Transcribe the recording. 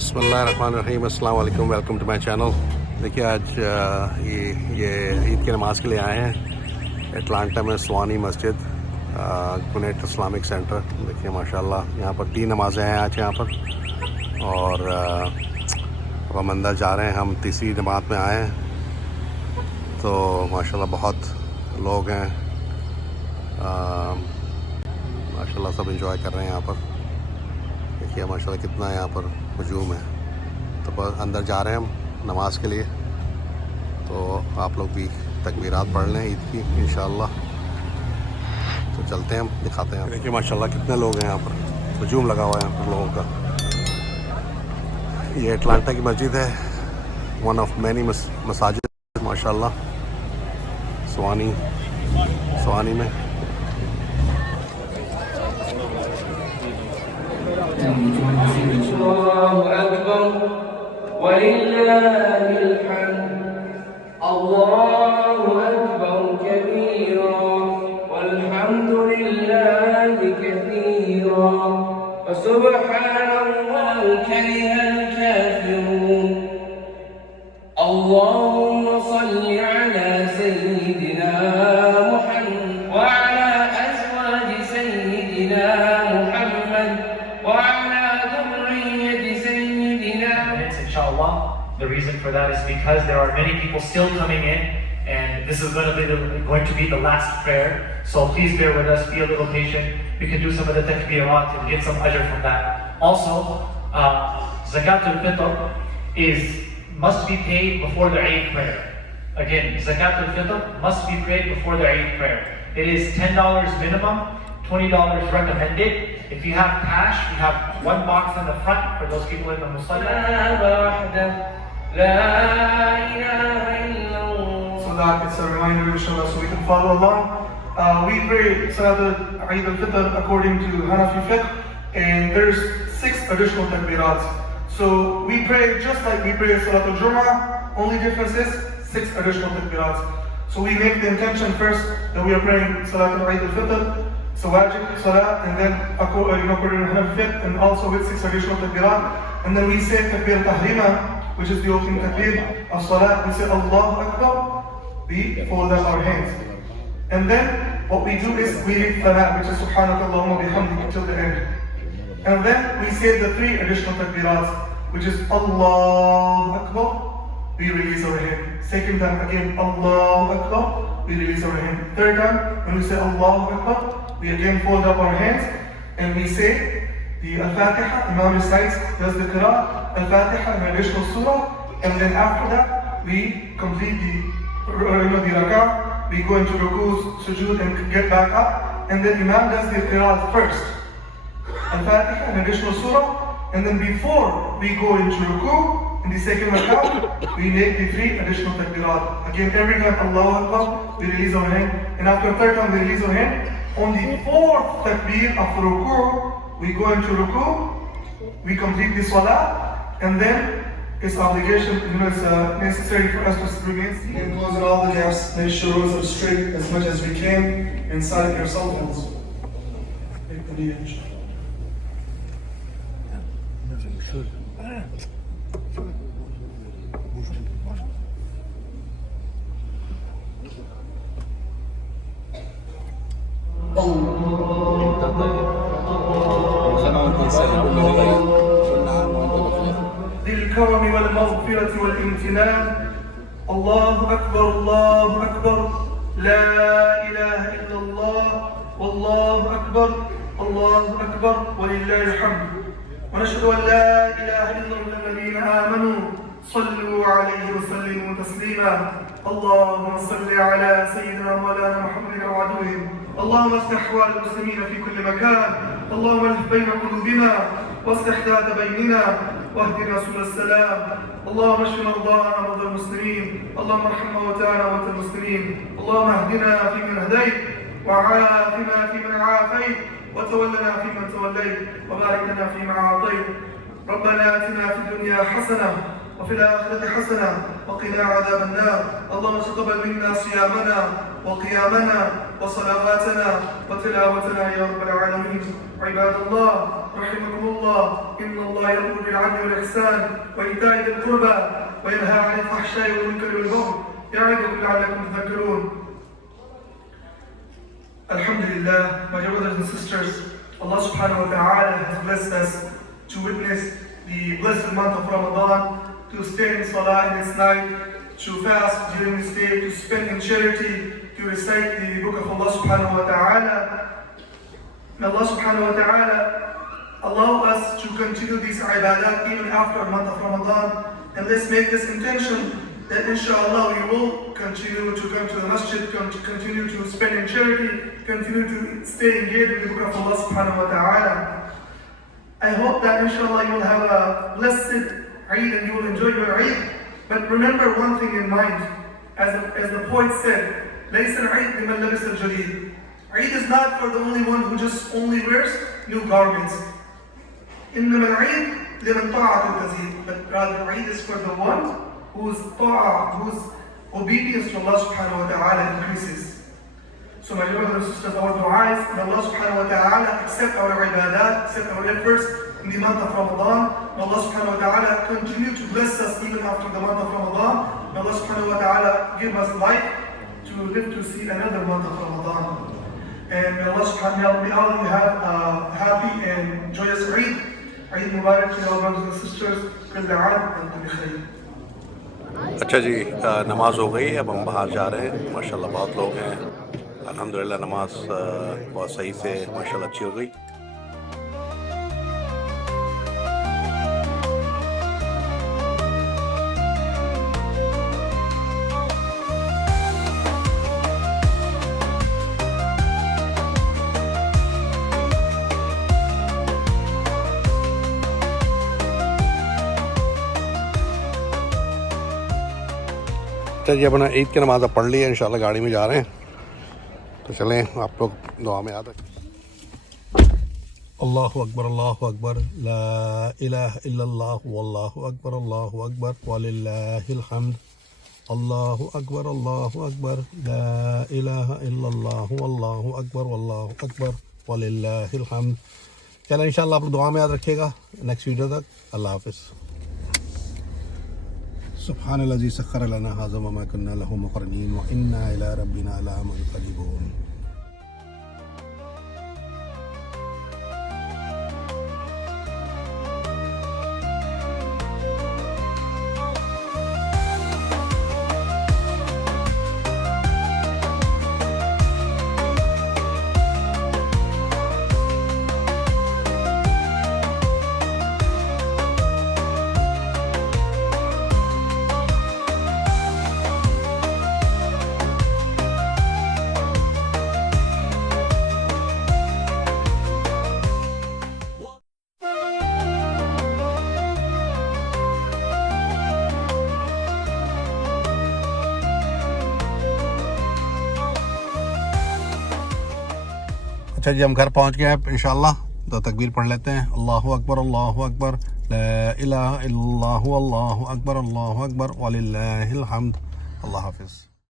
बिस्मिल्लाहिर्रहमानिर्रहीम, अस्सलाम वालेकुम, वेलकम टू माय चैनल। देखिए आज ये ईद की नमाज़ के लिए आए हैं एटलांटा में स्वानी मस्जिद कुनेट इस्लामिक सेंटर। देखिए माशाल्लाह यहाँ पर 3 नमाज़ें हैं आज यहाँ पर, और अब हम अंदर जा रहे हैं। हम तीसरी नमाज़ में आए हैं, तो माशाल्लाह बहुत लोग हैं, माशाल्लाह सब इंजॉय कर रहे हैं यहाँ पर। देखिए माशाल्लाह कितना यहाँ पर हजूम है। तो बस अंदर जा रहे हैं हम नमाज के लिए, तो आप लोग भी तकबीरात पढ़ लें ईद की इंशाअल्लाह। तो चलते हैं, हम दिखाते हैं। देखिए माशाल्लाह कितने लोग हैं यहाँ पर, हजूम लगा हुआ है यहाँ पर लोगों का। ये एटलांटा की मस्जिद है, वन ऑफ मैनी मसाजिद माशाल्लाह स्वानी में। الله أكبر ولله الحمد الله أكبر كبيرا والحمد لله كثيرا وسبحان الله كره الكافرون اللهم صل على سيدنا محمد وعلى أزواج سيدنا محمد وعلى ذرية سيدنا. Inshallah. The reason for that is because there are many people still coming in, and this is going to be the last prayer. So please bear with us, be a little patient. We can do some of the takbirat and get some ajr from that. Also, Zakat al-Fitr must be paid before the Eid prayer. Again, Zakat al-Fitr must be paid before the Eid prayer. It is $10 minimum, $20 recommended. If you have cash, you have one box in the front for those people in the musalla. So that it's a reminder, inshallah, so we can follow along. We pray Salat Eid al-Fitr according to Hanafi fiqh, and there's 6 additional takbirats. So we pray just like we pray Salat al-Jum'ah, only difference is 6 additional takbirats. So we make the intention first that we are praying Salat Eid al-Fitr, so wajib salah, and then according to Hanafi fiqh, and also with 6 additional takbirat. And then we say takbir tahrima, which is the opening takbir of salah. We say Allahu Akbar, we fold up our hands. And then what we do is we read Thana, which is Subhanakallahumma bihamdik until the end. And then we say the 3 additional takbirats, which is Allahu Akbar, we release our hand. Second time again, Allahu Akbar, we release our hand. Third time, when we say Allahu Akbar, we again fold up our hands and we say the Al-Fatiha. Imam recites, does the Qur'an, Al-Fatiha, an additional surah, and then after that, we complete the rak'ah, we go into rukus, sujood, and get back up, and then Imam does the Qur'an first. Al-Fatiha, an additional surah, and then before we go into ruku, in the second rak'ah, we make the 3 additional takbirat. Again, every time Allahu Akbar, we release our hand, and after third time we release our hand. On the 4th takbir of ruku, we go into ruku, we complete the salah, and then it's obligation, it's necessary for us to remain seated and close all the gaps, make sure rows are straight as much as we can, and silent yourself also. Take the knee, inshallah. بالكرم والمغفرة والامتنان. الله أكبر الله أكبر لا إله إلا الله والله أكبر الله أكبر ولله الحمد. ونشهد أن لا إله إلا الله الذين آمنوا صلوا عليه وسلموا تسليما. اللهم صل على سيدنا مولانا محمد وعدوهم. اللهم اصلح احوال المسلمين في كل مكان. اللهم الف بين قلوبنا واصلح ذات بيننا واهدنا سبل السلام. اللهم اشف مرضانا ومرضى المسلمين. اللهم ارحم موتانا وموتى المسلمين. اللهم اهدنا فيمن هديت وعافنا فيمن عافيت وتولنا فيمن توليت وبارك لنا فيما اعطيت. ربنا اتنا في الدنيا حسنه وفي الآخرة حسنة وقنا عذاب النار. اللهم تقبل منا صيامنا وقيامنا وصلواتنا وتلاوتنا يا رب العالمين. عباد الله رحمكم الله، إن الله يأمر بالعدل والإحسان وإيتاء ذي القربى وينهى عن الفحشاء والمنكر والبغي يعظكم لعلكم تذكرون. Alhamdulillah, my dear brothers and sisters, Allah subhanahu wa ta'ala has blessed us to witness the blessed month of Ramadan, to stay in Salah in its night, to fast during this day, to spend in charity, to recite the book of Allah subhanahu wa ta'ala. May Allah subhanahu wa ta'ala allow us to continue these ibadat even after the month of Ramadan, and let's make this intention that inshallah we will continue to come to the masjid, continue to spend in charity, continue to stay engaged with the book of Allah subhanahu wa ta'ala. I hope that inshallah you will have a blessed Eid and you will enjoy your Eid. But remember one thing in mind, as the poet said, لَيْسَ الْعِيدْ لِمَنْ لَبِسَ الْجَدِيدِ. Eid is not for the only one who just only wears new garments. إِنَّمَا الْعِيدْ لِمَنْ طَاعَةُ الْتَزِيدِ. But rather Eid is for the one whose ta'ah, whose obedience to Allah subhanahu wa ta'ala increases. So my dear brothers and sisters, our du'as, may Allah subhanahu wa ta'ala accept our ibadat, accept our efforts in the month of Ramadan. May Allah subhanahu wa ta'ala continue to bless us even after the month of Ramadan. May Allah subhanahu wa ta'ala give us life to live to see another month of Ramadan. And may Allah subhanahu wa ta'ala, may all of you have a happy and joyous Eid. Eid Mubarak to our brothers and sisters. Kull aam wa antum bi khair. अच्छा जी, नमाज हो गई, अब हम बाहर जा रहे हैं. माशाल्लाह बहुत लोग हैं. अल्हम्दुलिल्लाह नमाज बहुत सही से माशाल्लाह अच्छी हो गई. जी अपना ईद की नमाज़ पढ़ ली है, इंशाल्लाह गाड़ी में जा रहे हैं. तो चलें, आप लोग दुआ में याद रखें. अल्लाहु अकबर ला इलाहा इल्लल्लाह वल्लाहु अकबर वलिल्लाहिल हम्द. अल्लाहु अकबर ला इलाहा इल्लल्लाह वल्लाहु अकबर वलिल्लाहिल हम्द. चलें इंशाल्लाह आप लोग दुआ में याद रखिएगा. नेक्स्ट वीडियो तक अल्लाह हाफिज़. सुब्हानल्लाज़ी सख्खर लना हाज़ा व मा कुन्ना लहू मुक़रिनीन व इन्ना इला रब्बिना लमुनक़लिबून. अच्छा जी, हम घर पहुंच गए हैं इंशाल्लाह. तो तकबीर पढ़ लेते हैं. अल्लाहु अकबर ला इलाहा इल्लल्लाहु अल्लाहु अकबर वलिल्लाहिल हम्द. अल्लाह हाफिज़.